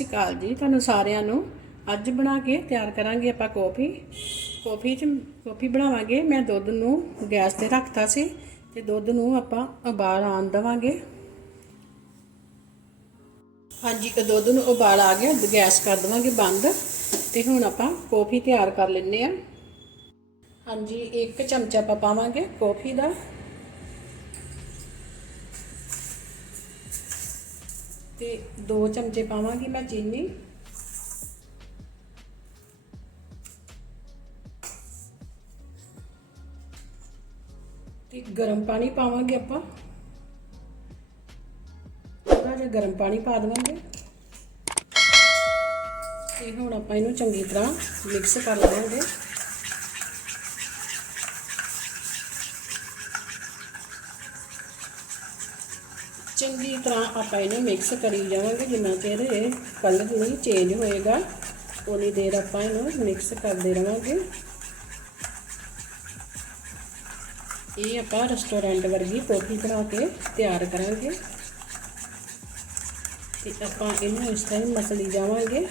ਸ਼੍ਰੀ ਅਕਾਲ ਜੀ, ਤੁਹਾਨੂੰ ਸਾਰਿਆਂ ਨੂੰ ਅੱਜ ਬਣਾ ਕੇ ਤਿਆਰ ਕਰਾਂਗੇ ਆਪਾਂ ਕੌਫੀ। ਕੌਫੀ ਚ ਕੌਫੀ ਬਣਾਵਾਂਗੇ। ਮੈਂ ਦੁੱਧ ਨੂੰ ਗੈਸ ਤੇ ਰੱਖਤਾ ਸੀ ਤੇ ਦੁੱਧ ਨੂੰ ਆਪਾਂ ਉਬਾਲ ਆਣ ਦਵਾਂਗੇ। ਹਾਂਜੀ ਇਹ ਦੁੱਧ ਨੂੰ ਉਬਾਲ ਆ ਗਿਆ, ਗੈਸ ਕਰ ਦਵਾਂਗੇ ਬੰਦ ਤੇ ਹੁਣ ਆਪਾਂ ਕੌਫੀ ਤਿਆਰ ਕਰ ਲੈਂਦੇ ਆ ਹਾਂਜੀ, ਇੱਕ ਚਮਚਾ ਆਪਾਂ ਪਾਵਾਂਗੇ ਕੌਫੀ ਦਾ। ਤੇ 2 ਚਮਚੇ ਪਾਵਾਂਗੀ ਮੈਂ ਚੀਨੀ। ਤੇ ਗਰਮ ਪਾਣੀ ਪਾਵਾਂਗੇ ਆਪਾਂ। ਥੋੜਾ ਜਿਹਾ ਗਰਮ ਪਾਣੀ ਪਾ ਦੇਵਾਂਗੇ। ਤੇ ਹੁਣ ਆਪਾਂ ਇਹਨੂੰ ਚੰਗੀ ਤਰ੍ਹਾਂ ਮਿਕਸ ਕਰ ਲਵਾਂਗੇ। ਚੰਗੀ ਤਰ੍ਹਾਂ ਆਪਾਂ ਇਹਨੂੰ ਮਿਕਸ ਕਰੀ ਜਾਵਾਂਗੇ, ਜਿੰਨਾ ਚਿਰ ਇਹ ਕਲਰ ਨਹੀਂ ਚੇਂਜ ਹੋਏਗਾ, ਉਨੀ ਦੇਰ ਆਪਾਂ ਇਹਨੂੰ ਮਿਕਸ ਕਰਦੇ ਰਵਾਂਗੇ। ਇਹ ਆਪਾਂ ਰੈਸਟੋਰੈਂਟ ਵਰਗੀ ਕੌਫੀ ਬਣਾ ਕੇ ਤਿਆਰ ਕਰਾਂਗੇ। ਤੇ ਆਪਾਂ ਇਹਨੂੰ ਇਸ ਤਰ੍ਹਾਂ ਹੀ ਮਸਲੀ ਜਾਵਾਂਗੇ।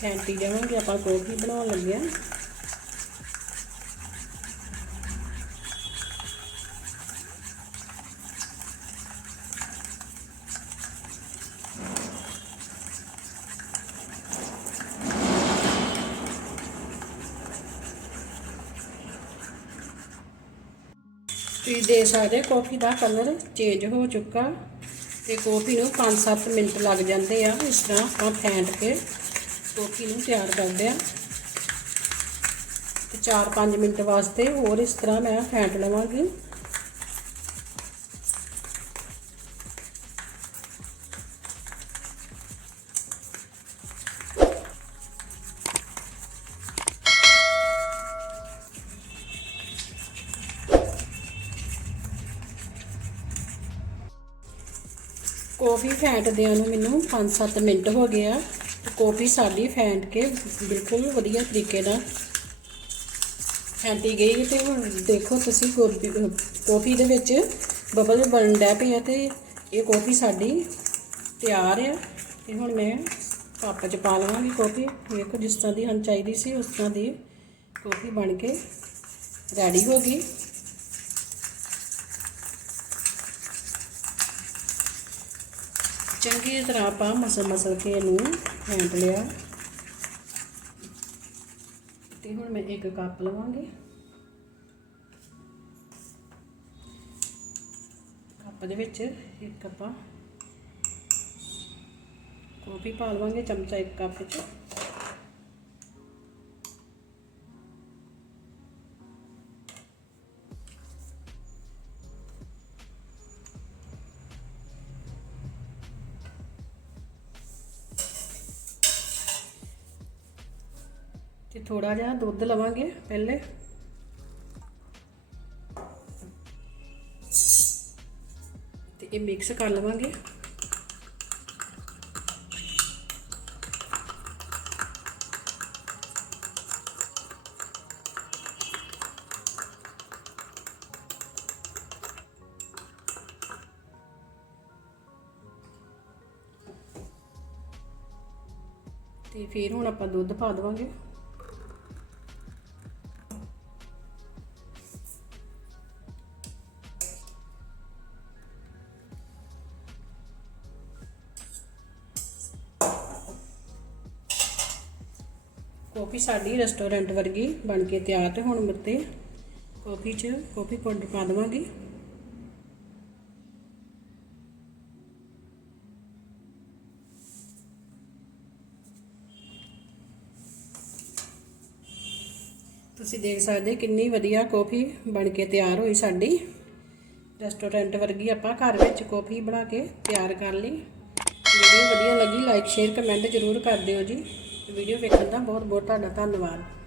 ਫੈਂਟੀ ਜਾਵਾਂਗੇ, ਆਪਾਂ ਕੌਫੀ ਬਣਾਉਣ ਲੱਗੇ ਤੁਸੀਂ ਦੇ ਸਕਦੇ ਕਾਫੀ ਦਾ ਕਲਰ ਚੇਂਜ ਹੋ ਚੁੱਕਾ। ਤੇ ਕਾਫੀ ਨੂੰ 5-7 ਮਿੰਟ ਲੱਗ ਜਾਂਦੇ ਆ। ਇਸ ਤਰ੍ਹਾਂ ਆਪਾਂ ਫੈਂਟ ਕੇ ਕਾਫੀ ਨੂੰ ਤਿਆਰ ਕਰਦੇ ਆ। ਤੇ 4-5 ਮਿੰਟ ਵਾਸਤੇ ਹੋਰ ਇਸ ਤਰ੍ਹਾਂ ਮੈਂ ਫੈਂਟ ਲਵਾਂਗੀ। ਕੌਫੀ ਫੈਂਟਦਿਆਂ ਨੂੰ ਮੈਨੂੰ 5-7 ਮਿੰਟ ਹੋ ਗਏ ਆ। ਕੌਫੀ ਸਾਡੀ ਫੈਂਟ ਕੇ ਬਿਲਕੁਲ ਵਧੀਆ ਤਰੀਕੇ ਨਾਲ ਫੈਂਟੀ ਗਈ ਤੇ ਹੁਣ ਦੇਖੋ ਤੁਸੀਂ ਕੌਫੀ ਦੇ ਵਿੱਚ ਬਬਲ ਬਣਨ ਡੈ ਪਈ ਆ ਤੇ ਇਹ ਕੌਫੀ ਸਾਡੀ ਤਿਆਰ ਆ। ਤੇ ਹੁਣ ਮੈਂ ਕੱਪ 'ਚ ਪਾ ਲਵਾਂਗੀ ਕੌਫੀ। ਵੇਖੋ ਜਿਸ ਤਰ੍ਹਾਂ ਦੀ ਹਨ ਚਾਹੀਦੀ ਸੀ, ਉਸ ਤਰ੍ਹਾਂ ਦੀ ਕੌਫੀ ਬਣ ਕੇ ਰੈਡੀ ਹੋ ਗਈ। ਚੰਗੀ ਤਰ੍ਹਾਂ ਆਪਾਂ ਮਸਲ ਮਸਲ ਕੇ ਇਹਨੂੰ ਫੈਂਟ ਲਿਆ। ਤੇ ਹੁਣ ਮੈਂ ਇੱਕ ਕੱਪ ਲਵਾਂਗੀ। ਕੱਪ ਦੇ ਵਿੱਚ ਇੱਕ ਆਪਾਂ ਕਾਫੀ ਪਾ ਲਵਾਂਗੇ, ਚਮਚਾ ਇੱਕ ਕੱਪ ਵਿੱਚ ਤੇ ਥੋੜਾ ਜਿਹਾ ਦੁੱਧ ਲਵਾਂਗੇ ਪਹਿਲੇ। ਤੇ ਇਹ ਮਿਕਸ ਕਰ ਲਵਾਂਗੇ। ਤੇ ਫਿਰ ਹੁਣ ਆਪਾਂ ਦੁੱਧ ਪਾ ਦੇਵਾਂਗੇ। ਕਾਫੀ ਸਾਡੀ ਰੈਸਟੋਰੈਂਟ ਵਰਗੀ ਬਣ ਕੇ ਤਿਆਰ ਤੇ ਹੁਣ ਮੱਤੇ ਕਾਫੀ 'ਚ ਕਾਫੀ ਪਾਊਡਰ ਪਾ ਦੇਵਾਂਗੀ। ਤੁਸੀਂ ਦੇਖ ਸਕਦੇ ਕਿੰਨੀ ਵਧੀਆ ਕਾਫੀ ਬਣ ਕੇ ਤਿਆਰ ਹੋਈ ਸਾਡੀ ਰੈਸਟੋਰੈਂਟ ਵਰਗੀ। ਆਪਾਂ ਘਰ ਵਿੱਚ ਕਾਫੀ ਬਣਾ ਕੇ ਤਿਆਰ ਕਰ ਲਈ। ਵੀਡੀਓ ਵਧੀਆ ਲੱਗੀ ਲਾਈਕ ਸ਼ੇਅਰ ਕਮੈਂਟ ਜ਼ਰੂਰ ਕਰ ਦਿਓ ਜੀ। ਵੀਡੀਓ ਵੇਖਣ ਦਾ ਬਹੁਤ ਬਹੁਤ ਤੁਹਾਡਾ ਧੰਨਵਾਦ।